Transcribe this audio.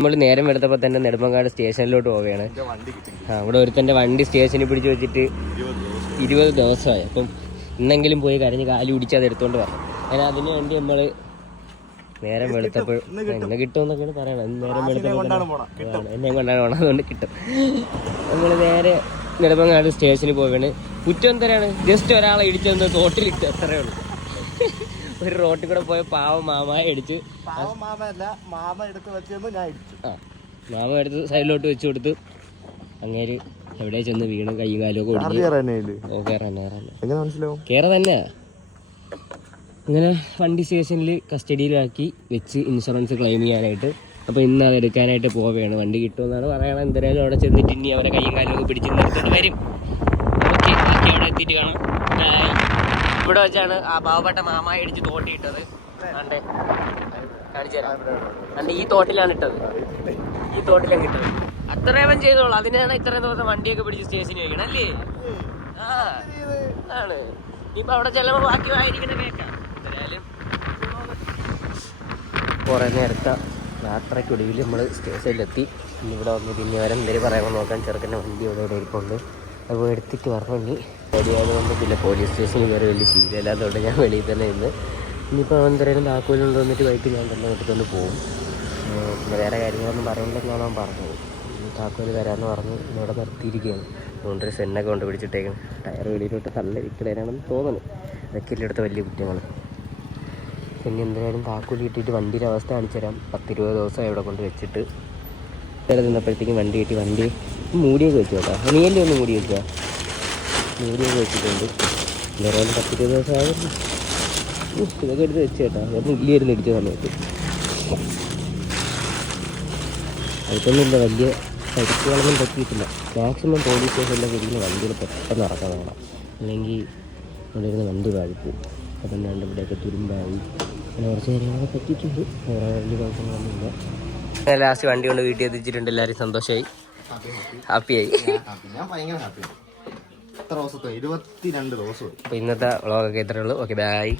നമ്മൾ നേരം വെളുത്തപ്പോൾ തന്നെ നെടുമ്പങ്ങാട് സ്റ്റേഷനിലോട്ട് പോവുകയാണ്. അവിടെ ഇവിടെ ഒരുത്തന്റെ വണ്ടി സ്റ്റേഷനിൽ പിടിച്ച് വെച്ചിട്ട് ഇരുപത് ദിവസമായി. അപ്പം ഇന്നെങ്കിലും പോയി കരഞ്ഞ് കാലി പിടിച്ച് അത് എടുത്തോണ്ട് വരണം. അങ്ങനെ അതിന് വേണ്ടി നമ്മൾ നേരം വെളുത്തപ്പോൾ ഇന്ന് കിട്ടുമെന്നൊക്കെയാണ് പറയണത്. നേരം വെളുത്തപ്പോൾ ആണ്, എന്നെ കൊണ്ടാണ് പോണം അതുകൊണ്ട് കിട്ടും. നമ്മൾ നേരെ നെടുമ്പങ്ങാട് സ്റ്റേഷനിൽ പോവുകയാണ്. കുറ്റം എന്തരാണ്? ജസ്റ്റ് ഒരാളെ ഇടിച്ചെന്ന് തോട്ടിലിട്ട് അത്രേ ഉള്ളൂ. ഒരു റോട്ടിൽ കൂടെ പോയ പാവ മാമായ ഇടിച്ച്. പാവം മാമ എടുത്ത് വെച്ചെന്ന് ഞാൻ ഇടിച്ചു. ആ മാമ എടുത്ത് സൈഡിലോട്ട് വെച്ച് കൊടുത്ത് അങ്ങേര് എവിടെ ചെന്ന് വീണ് കൈയും കാലും ഒക്കെ ഒടിഞ്ഞ്. ഓ കയറാൻ കയറാൻ എങ്ങനെ മനസ്സിലാവും? കയറ തന്നെ അങ്ങനെ വണ്ടി സ്റ്റേഷനിൽ കസ്റ്റഡിയിലാക്കി വെച്ച് ഇൻഷുറൻസ് ക്ലെയിം ചെയ്യാനായിട്ട്. അപ്പോൾ ഇന്ന് അത് എടുക്കാനായിട്ട് പോവുകയാണ്. വണ്ടി കിട്ടുമെന്നാണ് പറയണത് എന്തായാലും അവിടെ ചെന്നിട്ട് ഇനി അവരെ കൈയും കാലും ഒക്കെ പിടിച്ച് നിർത്തിട്ട് വരും. ഓക്കെ ബാക്കി അവിടെ എത്തിയിട്ട് കാണാം. ഇവിടെ വെച്ചാണ് ആ പാവപ്പെട്ട മാമ ഇടിച്ച് തോട്ടിയിട്ടത്. കണ്ടേ? കാണിച്ചു കണ്ട് ഈ തോട്ടിലാണ് ഇട്ടത്. ഈ തോട്ടിലാണ് ഇട്ടത്. അത്രയും ചെയ്തോളൂ. അതിനാണ് ഇത്രയും ദിവസം വണ്ടിയൊക്കെ പിടിച്ച് സ്റ്റേഷനിൽ വെക്കണം അല്ലേ? ആ ആണ് ഇപ്പൊ അവിടെ ചെല്ലുമ്പോ ബാക്കി വായിരിക്കുന്ന കേക്കാം. കുറെ നേരത്തെ യാത്രയ്ക്കൊടുവിൽ നമ്മൾ സ്റ്റേഷനിലെത്തി. ഇവിടെ വന്ന് പിന്നെ വരെ എന്തെങ്കിലും പറയാൻ നോക്കാൻ ചെറുക്കന്റെ വണ്ടി ഇവിടെ ഇവിടെ ഇരിപ്പുണ്ട് അപ്പോൾ എടുത്തിട്ട് വരണമെങ്കിൽ. റെഡിയായതുകൊണ്ട് പിന്നെ പോലീസ് സ്റ്റേഷനിൽ കയറി വലിയ ശീലമില്ലാത്തതുകൊണ്ട് ഞാൻ വെളിയിൽ തന്നെ ഇന്ന് ഇനിയിപ്പോൾ എന്തായാലും താക്കോലുണ്ട് വന്നിട്ട് വൈകിട്ട് ഞാൻ തന്നെ എടുത്തുകൊണ്ട് പോകും പിന്നെ വേറെ കാര്യങ്ങളൊന്നും പറയണ്ടെന്നാണ് അവൻ പറഞ്ഞത് താക്കോൽ തരാമെന്ന് പറഞ്ഞ് ഇവിടെ നിർത്തിയിരിക്കുകയാണ്. അതുകൊണ്ട് ഒരു സെന്നൊക്കെ കൊണ്ട് പിടിച്ചിട്ടേക്കണം. ടയർ വെളിയിലോട്ട് തള്ളിരിക്കണേനാണെന്ന് തോന്നുന്നു. അതൊക്കെ ഇല്ലെടുത്ത വലിയ കുറ്റങ്ങൾ പിന്നെ എന്തായാലും താക്കോൽ കിട്ടിയിട്ട് വണ്ടിയുടെ അവസ്ഥ കാണിച്ചു തരാം പത്തിരുപത് ദിവസം ഇവിടെ കൊണ്ട് വെച്ചിട്ട് ഇവിടെ നിന്നപ്പോഴത്തേക്കും വണ്ടി കിട്ടി വണ്ടി മൂടിയൊക്കെ വെച്ചു കേട്ടോ നീയല്ലേ ഒന്ന് മൂടി വെക്കുക മൂടിയൊക്കെ വെച്ചിട്ടുണ്ട്. എന്തായാലും പത്തിരുപത് ദിവസം ആയിരുന്നു ഇതൊക്കെ എടുത്ത് വെച്ച് കേട്ടോ. അതൊന്നും ഇല്ലായിരുന്നു ഇടിച്ച സമയത്ത്. അതൊന്നുമില്ല വലിയ പരിക്കുകളൊന്നും പറ്റിയിട്ടില്ല. മാക്സിമം പോലീസ് സ്റ്റേഷനിലൊക്കെ ഇരിക്കുന്ന വണ്ടികൾ പെട്ടെന്ന് ഇറക്കാൻ വേണം. അല്ലെങ്കിൽ ഇവിടെ ഇരുന്ന് വണ്ടി വായിപ്പോ അപ്പം രണ്ട് ഇവിടെയൊക്കെ തുരുമ്പായി. അങ്ങനെ കുറച്ച് കാര്യങ്ങളൊക്കെ പറ്റിയിട്ടുണ്ട്. വേറെ വലിയ കുഴപ്പങ്ങളൊന്നുമില്ല. ലാസ്റ്റ് വണ്ടി കൊണ്ട് വീട്ടിൽ എത്തിച്ചിട്ടുണ്ട് എല്ലാവരും സന്തോഷമായി ഹാപ്പിയായി. ദിവസം. ഇന്നത്തെ വ്ളോഗൊക്കെ ഇത്രയേ ഉള്ളൂ. Okay bye